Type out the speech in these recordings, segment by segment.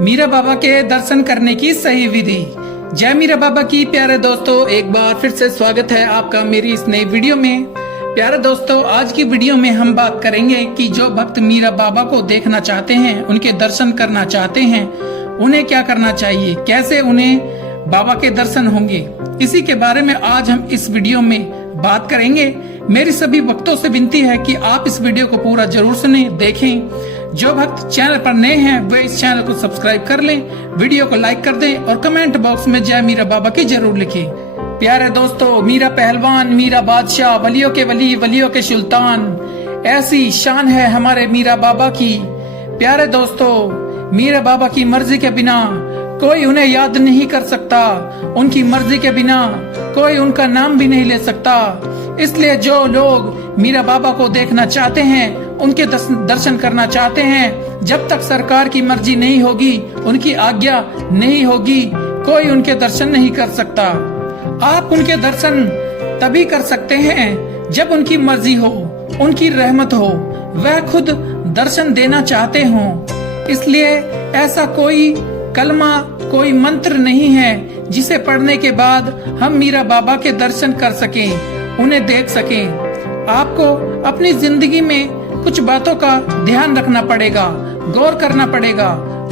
मीरा बाबा के दर्शन करने की सही विधि। जय मीरा बाबा की। प्यारे दोस्तों, एक बार फिर से स्वागत है आपका मेरी इस नई वीडियो में। प्यारे दोस्तों, आज की वीडियो में हम बात करेंगे कि जो भक्त मीरा बाबा को देखना चाहते हैं, उनके दर्शन करना चाहते हैं, उन्हें क्या करना चाहिए, कैसे उन्हें बाबा के दर्शन होंगे। इसी के बारे में आज हम इस वीडियो में बात करेंगे। मेरी सभी भक्तों से विनती है कि आप इस वीडियो को पूरा जरूर सुनें, देखें। जो भक्त चैनल पर नए हैं वे इस चैनल को सब्सक्राइब कर लें, वीडियो को लाइक कर दें और कमेंट बॉक्स में जय मीरा बाबा की जरूर लिखें। प्यारे दोस्तों, मीरा पहलवान, मीरा बादशाह, वलियों के वली, वलियों के सुल्तान, ऐसी शान है हमारे मीरा बाबा की। प्यारे दोस्तों, मीरा बाबा की मर्जी के बिना कोई उन्हें याद नहीं कर सकता, उनकी मर्जी के बिना कोई उनका नाम भी नहीं ले सकता। इसलिए जो लोग मीरा बाबा को देखना चाहते हैं, उनके दर्शन करना चाहते हैं, जब तक सरकार की मर्जी नहीं होगी, उनकी आज्ञा नहीं होगी, कोई उनके दर्शन नहीं कर सकता। आप उनके दर्शन तभी कर सकते हैं जब उनकी मर्जी हो, उनकी रहमत हो, वह खुद दर्शन देना चाहते हो। इसलिए ऐसा कोई कलमा, कोई मंत्र नहीं है जिसे पढ़ने के बाद हम मीरा बाबा के दर्शन कर सकें, उन्हें देख सकें। आपको अपनी जिंदगी में कुछ बातों का ध्यान रखना पड़ेगा, गौर करना पड़ेगा।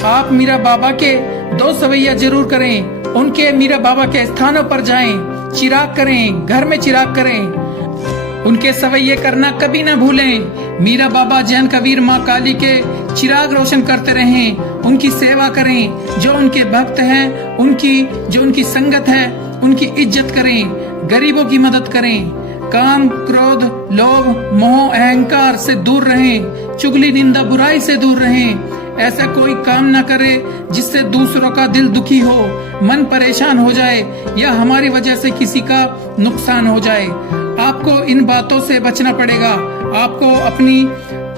आप मीरा बाबा के दो सवैया जरूर करें, उनके मीरा बाबा के स्थानों पर जाएं, चिराग करें, घर में चिराग करें, उनके सवैये करना कभी न भूलें। मीरा बाबा, जैन कबीर, माँ काली के चिराग रोशन करते रहें, उनकी सेवा करें। जो उनके भक्त हैं, जो उनकी संगत है, उनकी इज्जत करें, गरीबों की मदद करें। काम, क्रोध, लोभ, मोह, अहंकार से दूर रहें, चुगली, निंदा, बुराई से दूर रहें। ऐसा कोई काम न करे जिससे दूसरों का दिल दुखी हो, मन परेशान हो जाए या हमारी वजह से किसी का नुकसान हो जाए। आपको इन बातों से बचना पड़ेगा। आपको अपनी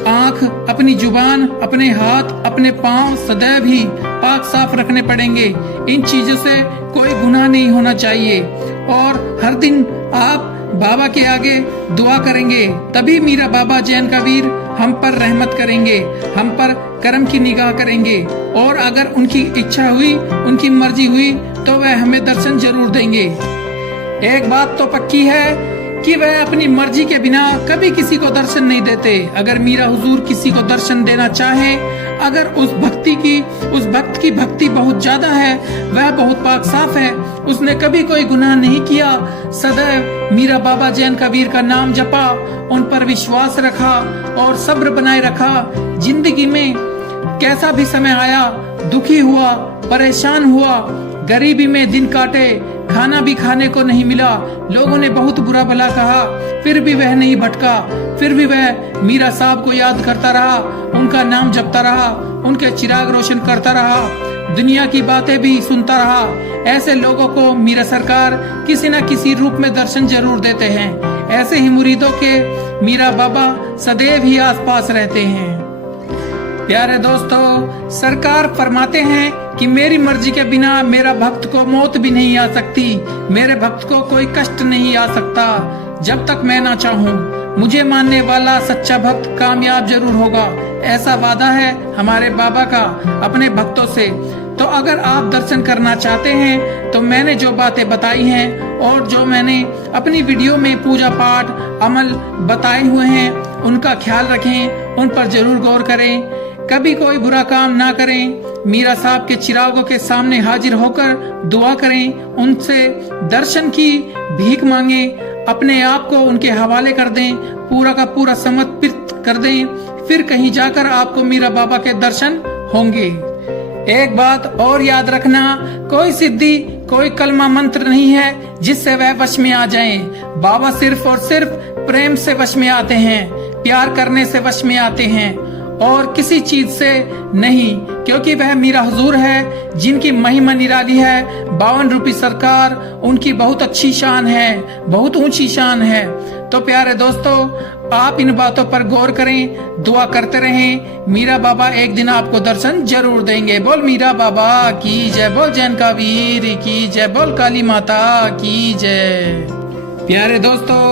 आंख, अपनी जुबान, अपने हाथ, अपने पांव सदैव ही पाक साफ रखने पड़ेंगे। इन चीजों से कोई गुनाह नहीं होना चाहिए। और हर दिन आप बाबा के आगे दुआ करेंगे, तभी मीरा बाबा, जैन कबीर हम पर रहमत करेंगे, हम पर करम की निगाह करेंगे। और अगर उनकी इच्छा हुई, उनकी मर्जी हुई, तो वह हमें दर्शन जरूर देंगे। एक बात तो पक्की है कि वह अपनी मर्जी के बिना कभी किसी को दर्शन नहीं देते। अगर मीरा हुजूर किसी को दर्शन देना चाहे, अगर उस भक्त की भक्ति बहुत ज्यादा है, वह बहुत पाक साफ है, उसने कभी कोई गुनाह नहीं किया, सदैव मीरा बाबा, जैन कबीर का नाम जपा, उन पर विश्वास रखा और सब्र बनाए रखा। जिंदगी में कैसा भी समय आया, दुखी हुआ, परेशान हुआ, गरीबी में दिन काटे, खाना भी खाने को नहीं मिला, लोगों ने बहुत बुरा भला कहा, फिर भी वह नहीं भटका, फिर भी वह मीरा साहब को याद करता रहा, उनका नाम जपता रहा, उनके चिराग रोशन करता रहा, दुनिया की बातें भी सुनता रहा। ऐसे लोगों को मीरा सरकार किसी न किसी रूप में दर्शन जरूर देते हैं। ऐसे ही मुरीदों के मीरा बाबा सदैव ही आसपास रहते हैं। प्यारे दोस्तों, सरकार फरमाते हैं कि मेरी मर्जी के बिना मेरा भक्त को मौत भी नहीं आ सकती, मेरे भक्त को कोई कष्ट नहीं आ सकता। जब तक मैं ना चाहूँ, मुझे मानने वाला सच्चा भक्त कामयाब जरूर होगा। ऐसा वादा है हमारे बाबा का अपने भक्तों से। तो अगर आप दर्शन करना चाहते हैं, तो मैंने जो बातें बताई हैं और जो मैंने अपनी वीडियो में पूजा पाठ अमल बताए हुए हैं, उनका ख्याल रखें, उन पर जरूर गौर करें। कभी कोई बुरा काम ना करें। मीरा साहब के चिरागों के सामने हाजिर होकर दुआ करें, उनसे दर्शन की भीख मांगे, अपने आप को उनके हवाले कर दें, पूरा का पूरा समर्पित कर दें, फिर कहीं जाकर आपको मीरा बाबा के दर्शन होंगे। एक बात और याद रखना, कोई सिद्धि, कोई कलमा मंत्र नहीं है जिससे वह वश में आ जाएं। बाबा सिर्फ और सिर्फ प्रेम से वश में आते हैं, प्यार करने से वश में आते हैं, और किसी चीज से नहीं, क्योंकि वह मीरा हुजूर है जिनकी महिमा निराली है। 52 रूपी सरकार, उनकी बहुत अच्छी शान है, बहुत ऊंची शान है। तो प्यारे दोस्तों, आप इन बातों पर गौर करें, दुआ करते रहें। मीरा बाबा एक दिन आपको दर्शन जरूर देंगे। बोल मीरा बाबा की जय, बोल जैन कबीर की जय, बोल काली माता की जय। प्यारे दोस्तों,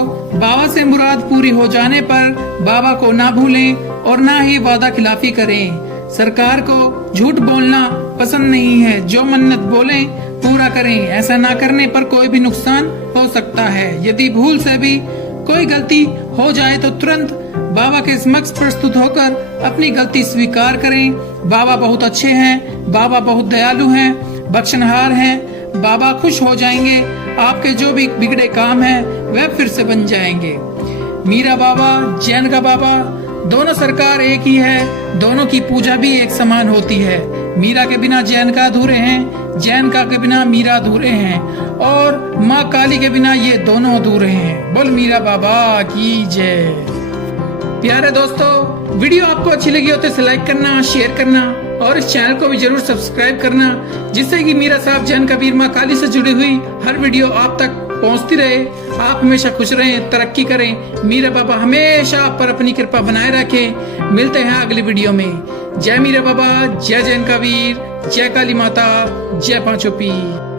बाबा से मुराद पूरी हो जाने पर बाबा को ना भूलें और ना ही वादा खिलाफी करें। सरकार को झूठ बोलना पसंद नहीं है। जो मन्नत बोले पूरा करें। ऐसा ना करने पर कोई भी नुकसान हो सकता है। यदि भूल से भी कोई गलती हो जाए तो तुरंत बाबा के समक्ष प्रस्तुत होकर अपनी गलती स्वीकार करें। बाबा बहुत अच्छे हैं। बाबा बहुत दयालु हैं, बख्शनहार हैं। बाबा खुश हो जाएंगे। आपके जो भी बिगड़े काम हैं वह फिर से बन जाएंगे। मीरा बाबा, जैन का बाबा, दोनों सरकार एक ही है। दोनों की पूजा भी एक समान होती है। मीरा के बिना जैन का अधूरे हैं, जैन का के बिना मीरा अधूरे हैं, और माँ काली के बिना ये दोनों अधूरे हैं। बोल मीरा बाबा की जय। प्यारे दोस्तों, वीडियो आपको अच्छी लगी हो तो इसे लाइक करना, शेयर करना और इस चैनल को भी जरूर सब्सक्राइब करना, जिससे कि मीरा साहब जैन कबीर माँ काली से जुड़ी हुई हर वीडियो आप तक पहुंचती रहे। आप हमेशा खुश रहें, तरक्की करें। मीरा बाबा हमेशा आप पर अपनी कृपा बनाए रखें। मिलते हैं अगली वीडियो में। जय मीरा बाबा, जय जैन कबीर, जय काली माता, जय पांचों पीर।